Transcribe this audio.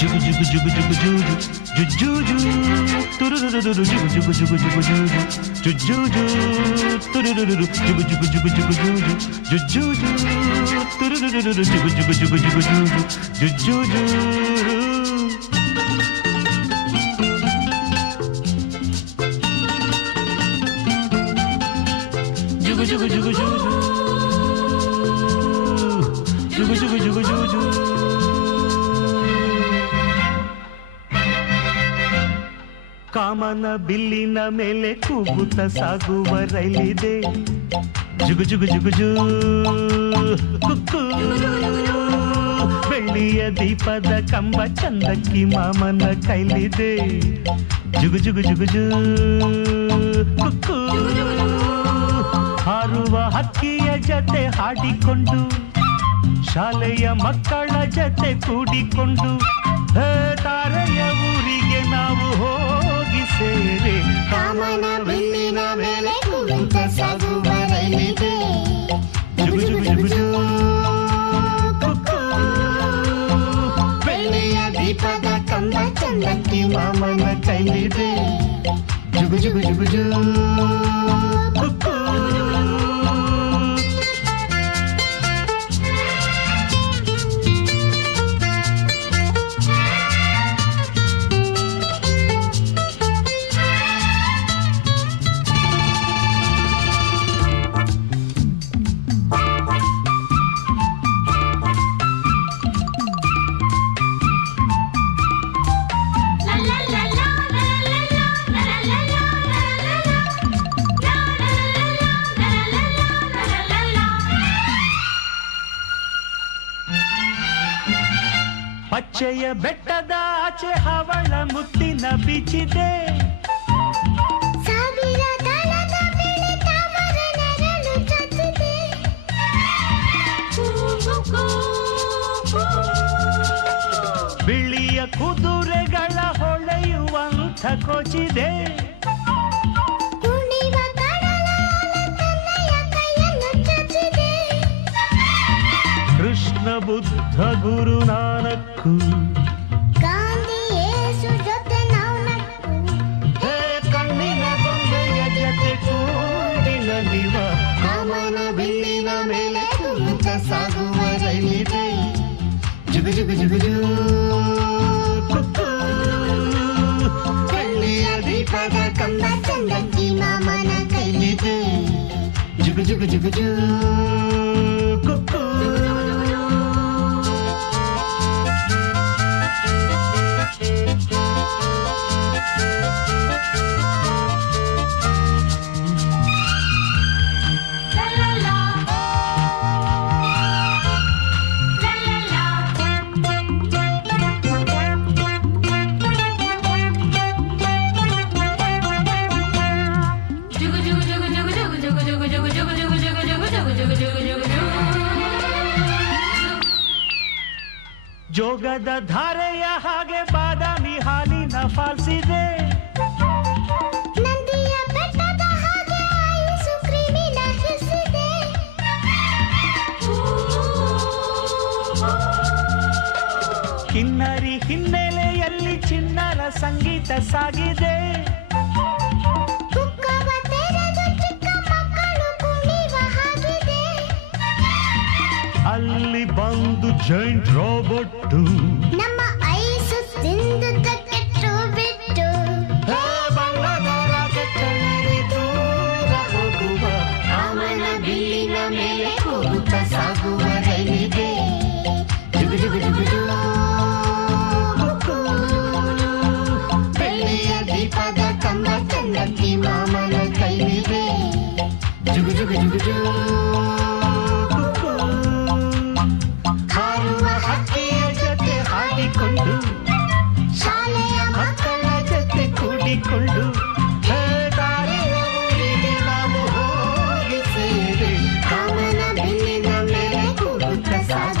ಜುಗು ಜುಗು ಜುಗು ಜುಗು ಜೂಜು ಜುಜ್ಜೂಜು ತುರುರುರುರು ಜುಗು ಜುಗು ಜುಗು ಜುಗು ಜೂಜು ಜುಜ್ಜೂಜು ತುರುರುರುರು ಜುಗು ಜುಗು ಜುಗು ಜುಗು ಜೂಜು ಜುಜ್ಜೂಜು ತುರುರುರುರು ಜುಗು ಜುಗು ಜುಗು ಜುಗು ಜೂಜು ಜುಜ್ಜೂಜು ಜುಗು ಜುಗು ಜುಗು ಜೂಜು ಜುಗು ಜುಗು ಜುಗು ಜೂಜು ಕಾಮನ ಬಿಲ್ಲಿನ ಮೇಲೆ ಕೂಗುತ್ತ ಸಾಗುವ ರೈಲಿದೆ ಜುಗು ಜುಗು ಜುಗು ಜೂ ಕುಕ್ಕು ಬೆಳ್ಳಿಯ ದೀಪದ ಕಂಬ ಚಂದಕ್ಕಿ ಮಾಮನ ಕೈಲಿದೆ ಜುಗು ಜುಗು ಜುಗು ಜೂ ಕುಕ್ಕು ಹಾರುವ ಹಕ್ಕಿಯ ಜೊತೆ ಹಾಡಿಕೊಂಡು ಶಾಲೆಯ ಮಕ್ಕಳ ಜೊತೆ ಕೂಡಿಕೊಂಡು ತಾರೆಯ ಊರಿಗೆ ನಾವು ಹೋಗಿ ಸೇರೆ ಕಾಮನ ಬಿಲ್ಲಿನ ಮೇಲೆ ಕುಳಿತ ಸಾಗುವ ರೈಲಿದೆ ಜುಗು ಜುಗು ಜುಗು ಜೂ ಕುಕ್ಕು ಬೆಳ್ಳಿಯ ದೀಪದ ಕಂಬ ಚಂದಕ್ಕಿ ಮಾಮನ ಕೈಲಿದೆ ಜುಗು ಜುಗು ಜುಗು ಜೂ ಕುಕ್ಕು ಪಚ್ಚೆಯ ಬೆಟ್ಟದ ಆಚೆ ಹವಳ ಮುತ್ತಿನ ಬಿಚ್ಚಿದೆ ಸಾವಿರ ದಳದ ಮೇಲೆ ತಾವರ ನೆರಳು ಚಚ್ಚಿದೆ ಬಿಳಿಯ ಕುದುರೆಗಳ ಹೊಳೆಯುವಂಥ ಕೊಚಿದೆ ಕುಣಿವ ಕಡಲ ತನ್ನಯ ಕೈಯನ್ನು ಚಚ್ಚಿದೆ ಕೃಷ್ಣ ಬುದ್ಧ ಗುರು ನಾನಕ್ಕು ಗಾಂಧಿ ಯೇಸು ಜೊತೆ ನಾವು ನಕ್ಕು ಹೇ ಕಣ್ಣಿನ ಬೊಂಬೆಯ ಜೊತೆ ಕೂಡಿನ ನಿವ ಕಾಮನ ಬಿಲ್ಲಿನ ಮೇಲೆ ಕುಳಿತ ಸಾಗುವ ರೈಲಿದೆ ಜುಗು ಜುಗು ಜುಗು ಜೂ ಕುಕ್ಕು ಬೆಳ್ಳಿಯ ದೀಪದ ಕಂಬ ಚಂದಕ್ಕಿ ಮಾಮನ ಕೈಲಿದೆ ಜುಗು ಜುಗು ಜುಗು ಜೂ ಕುಕ್ಕು ಜೋಗದ ಧಾರೆಯ ಹಾಗೆ ಬಾದಾಮಿ ಹಾಲಿನ ಫಾಲ್ಸಿದೆ ನಂದಿಯ ಬೆಟ್ಟದ ಹಾಗೆ ಐಸು ಕ್ರೀಮಿನ ಹಿಸಿದೆ ಕಿನ್ನರಿ ಹಿನ್ನೆಲೆಯಲ್ಲಿ ಚಿಣ್ಣರ ಸಂಗೀತ ಸಾಗಿದೆ ಕುಕ್ಕವ ತೆರೆದು ಚಿಕ್ಕ ಮಕ್ಕಳು ಕುಣಿವ ಹಾಗಿದೆ ಅಲ್ಲಿ ಬಂದು ಜೈಂಟ್ ರೋಬೋಟ್ಟು ನಮ್ಮ ಐಸು ತಿಂದುತ್ತ ಕೆಟ್ಟು ಬಿಟ್ಟು ಬಣ್ಣದರ ಕೆಟ್ಟಲ್ಲಿ ದೂರ ಹೋಗುವ ಕಾಮನ ಬಿಲ್ಲಿನ ಮೇಲೆ ಕೂಗುತ್ತ ಸಾಗುವ ರೈಲಿದೆ ಜುಗು ಜುಗು ಜುಗು ಜೂ ಕುಕ್ಕು ಬೆಳ್ಳಿಯ ದೀಪದ ಕಂಬ ಚಂದಕ್ಕಿ ಮಾಮನ ಕೈಲಿದೆ ಜುಗು ಜುಗು ಜುಗು ಜೂ ಕುಕ್ಕು ಹಾರುವ ಹಕ್ಕಿಯ ಜೊತೆ ಹಾಡಿಕೊಂಡು ಶಾಲೆಯ ಮಕ್ಕಳ ಜೊತೆ ಕೂಡಿಕೊಂಡು ತಾರೆಯ ಊರಿಗೆ ನಾವು ಹೋಗಿ ಸೇರಿ ಕಾಮನ ಬಿಲ್ಲಿನ ಮೇಲೆ ಕೂಗುತ್ತ ಸಾಗುವ